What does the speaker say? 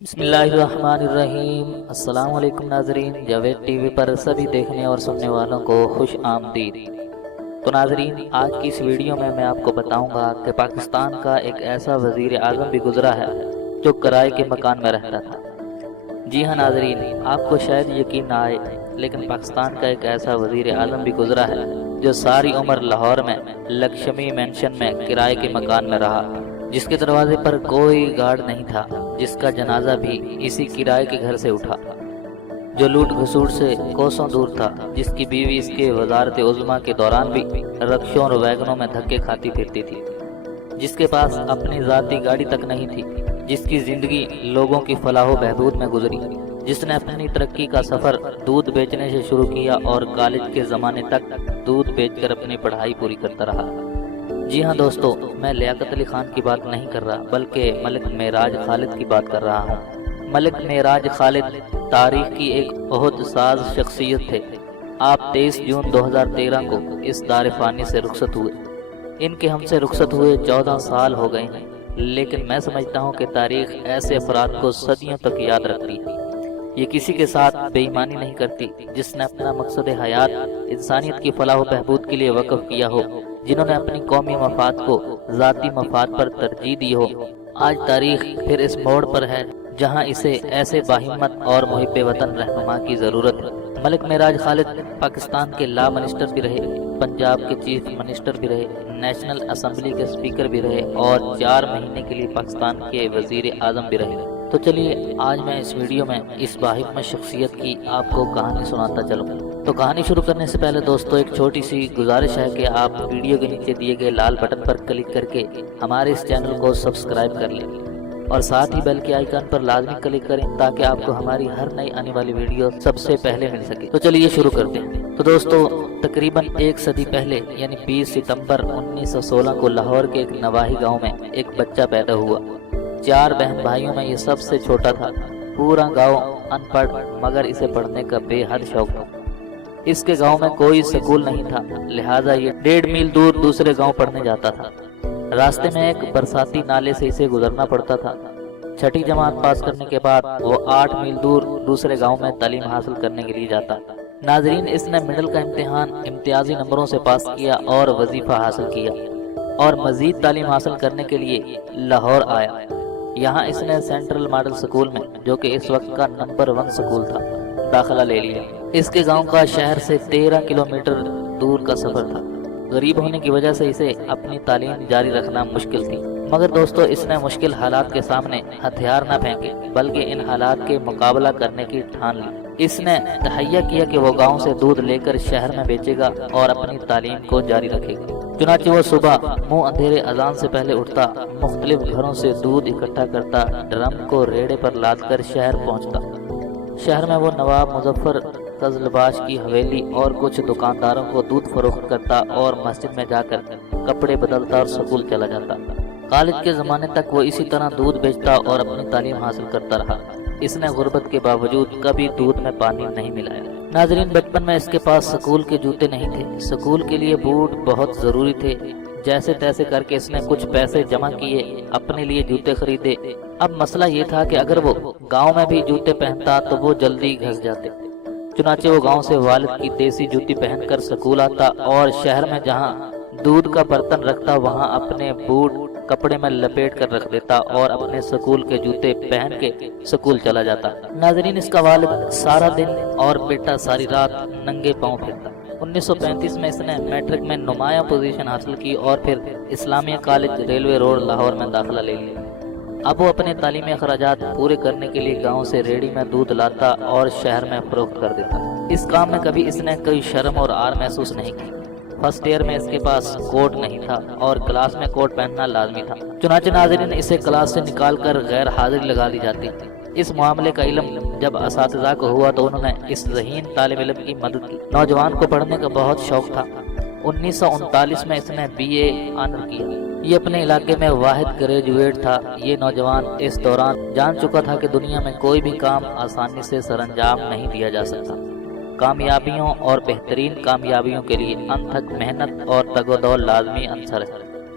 بسم اللہ الرحمن الرحیم۔ السلام علیکم ناظرین، جاوید ٹی وی پر سبھی دیکھنے اور سننے والوں کو خوش آمدید۔ تو ناظرین، آج کی اس ویڈیو میں آپ کو بتاؤں گا کہ پاکستان کا ایک ایسا وزیر اعظم بھی گزرا ہے جو کرائے کے مکان میں رہتا تھا۔ جی ہاں ناظرین، آپ کو شاید یقین نہ آئے، لیکن پاکستان کا ایک ایسا وزیر اعظم بھی گزرا ہے جو ساری عمر لاہور میں لکشمی مینشن میں کرائے کے مکان میں رہا، جس کے دروازے پر کوئی گارڈ نہیں تھا، جس کا جنازہ بھی اسی کرائے کے گھر سے اٹھا، جو لوٹ گھسوٹ سے کوسوں دور تھا، جس کی بیوی اس کے وزارت عظمیٰ کے دوران بھی رکشوں اور ویگنوں میں دھکے کھاتی پھرتی تھی، جس کے پاس اپنی ذاتی گاڑی تک نہیں تھی، جس کی زندگی لوگوں کی فلاح و بہبود میں گزری، جس نے اپنی ترقی کا سفر دودھ بیچنے سے شروع کیا اور کالج کے زمانے تک دودھ بیچ کر اپنی پڑھائی پوری کرتا رہا۔ جی ہاں دوستو، میں لیاقت علی خان کی بات نہیں کر رہا، بلکہ ملک معراج خالد کی بات کر رہا ہوں۔ ملک معراج خالد تاریخ کی ایک عہد ساز شخصیت تھے۔ آپ 23 جون 2013 کو اس دار فانی سے رخصت ہوئے۔ ان کے ہم سے رخصت ہوئے 14 سال ہو گئے ہیں، لیکن میں سمجھتا ہوں کہ تاریخ ایسے افراد کو صدیوں تک یاد رکھتی ہے۔ یہ کسی کے ساتھ بے ایمانی نہیں کرتی، جس نے اپنا مقصد حیات انسانیت کی فلاح و بہبود کے لیے وقف کیا ہو، جنہوں نے اپنی قومی مفاد کو ذاتی مفاد پر ترجیح دی ہو۔ آج تاریخ پھر اس موڑ پر ہے جہاں اسے ایسے باہمت اور محب وطن رہنما کی ضرورت ہے۔ ملک معراج خالد پاکستان کے لا منسٹر بھی رہے، پنجاب کے چیف منسٹر بھی رہے، نیشنل اسمبلی کے اسپیکر بھی رہے اور 4 مہینے کے لیے پاکستان کے وزیر اعظم بھی رہے۔ تو چلیے آج میں اس ویڈیو میں اس باہمت شخصیت کی آپ کو کہانی سناتا چلوں۔ تو کہانی شروع کرنے سے پہلے دوستو ایک چھوٹی سی گزارش ہے کہ آپ ویڈیو کے نیچے دیے گئے لال بٹن پر کلک کر کے ہمارے اس چینل کو سبسکرائب کر لیں اور ساتھ ہی بیل کے آئیکن پر لازمی کلک کریں تاکہ آپ کو ہماری ہر نئی آنے والی ویڈیو سب سے پہلے مل سکے۔ تو چلیے شروع کرتے ہیں۔ تو دوستو تقریباً 1 صدی پہلے یعنی 20 ستمبر 1916 کو لاہور کے ایک نواحی گاؤں میں ایک بچہ پیدا ہوا۔ 4 بہن بھائیوں میں یہ سب سے چھوٹا تھا۔ پورا گاؤں ان پڑھ مگر اسے پڑھنے کا بے حد شوق تھا۔ اس کے گاؤں میں کوئی سکول نہیں تھا، لہٰذا یہ 1.5 میل دور دوسرے گاؤں پڑھنے جاتا تھا۔ راستے میں ایک برساتی نالے سے اسے گزرنا پڑتا تھا۔ 6ٹھی جماعت پاس کرنے کے بعد وہ 8 میل دور دوسرے گاؤں میں تعلیم حاصل کرنے کے لیے جاتا۔ ناظرین، اس نے مڈل کا امتحان امتیازی نمبروں سے پاس کیا اور وظیفہ حاصل کیا اور مزید تعلیم حاصل کرنے کے لیے لاہور آیا۔ یہاں اس نے سینٹرل ماڈل سکول میں، جو کہ اس وقت کا نمبر 1 سکول تھا، داخلہ لے لیا۔ اس کے گاؤں کا شہر سے 13 کلومیٹر دور کا سفر تھا۔ غریب ہونے کی وجہ سے اسے اپنی تعلیم جاری رکھنا مشکل تھی، مگر دوستو اس نے مشکل حالات کے سامنے ہتھیار نہ پھینکے بلکہ ان حالات کے مقابلہ کرنے کی ٹھان لی۔ اس نے تہیہ کیا کہ وہ گاؤں سے دودھ لے کر شہر میں بیچے گا اور اپنی تعلیم کو جاری رکھے گا۔ چنانچہ وہ صبح منہ اندھیرے اذان سے پہلے اٹھتا، مختلف گھروں سے دودھ اکٹھا کرتا، ڈرم کو ریڑے پر لاد کر شہر پہنچتا۔ شہر میں وہ نواب مظفر قزلباش کی حویلی اور کچھ دکانداروں کو دودھ فروخت کرتا اور مسجد میں جا کر کپڑے بدلتا اور سکول چلا جاتا۔ کالج کے زمانے تک وہ اسی طرح دودھ بیچتا اور اپنی تعلیم حاصل کرتا رہا۔ اس نے غربت کے باوجود کبھی دودھ میں پانی نہیں ملایا۔ ناظرین، بچپن میں اس کے پاس سکول کے جوتے نہیں تھے۔ سکول کے لیے بوٹ بہت ضروری تھے۔ جیسے تیسے کر کے اس نے کچھ پیسے جمع کیے، اپنے لیے جوتے خریدے۔ اب مسئلہ یہ تھا کہ اگر وہ گاؤں میں بھی جوتے پہنتا تو وہ جلدی گھس جاتے۔ چنانچہ وہ گاؤں سے والد کی دیسی جوتی پہن کر سکول آتا اور شہر میں جہاں دودھ کا برتن رکھتا وہاں اپنے بوٹ کپڑے میں لپیٹ کر رکھ دیتا اور اپنے سکول کے جوتے پہن کے سکول چلا جاتا۔ ناظرین، اس کا والد سارا دن اور بیٹا ساری رات ننگے پاؤں پھرتا۔ 1935 میں اس نے میٹرک میں نمایاں پوزیشن حاصل کی اور پھر اسلامیہ کالج ریلوے روڈ لاہور میں داخلہ لے لیا۔ اب وہ اپنے تعلیمی اخراجات پورے کرنے کے لیے گاؤں سے ریڑی میں دودھ لاتا اور شہر میں فروخت کر دیتا۔ اس کام میں کبھی اس نے کوئی شرم اور عار محسوس نہیں کی۔ فرسٹ ایئر میں اس کے پاس کوٹ نہیں تھا اور کلاس میں کوٹ پہننا لازمی تھا۔ چنانچہ ناظرین، اسے کلاس سے نکال کر غیر حاضری لگا دی جاتی۔ اس معاملے کا علم جب اساتذہ کو ہوا تو انہوں نے اس ذہین طالب علم کی مدد کی۔ نوجوان کو پڑھنے کا بہت شوق تھا۔ 1939 میں اس نے BA آنر کیا۔ یہ اپنے علاقے میں واحد گریجویٹ تھا۔ یہ نوجوان اس دوران جان چکا تھا کہ دنیا میں کوئی بھی کام آسانی سے سر انجام نہیں دیا جا سکتا۔ کامیابیوں اور بہترین کامیابیوں کے لیے انتھک محنت اور تگ و دو لازمی عنصر ہے۔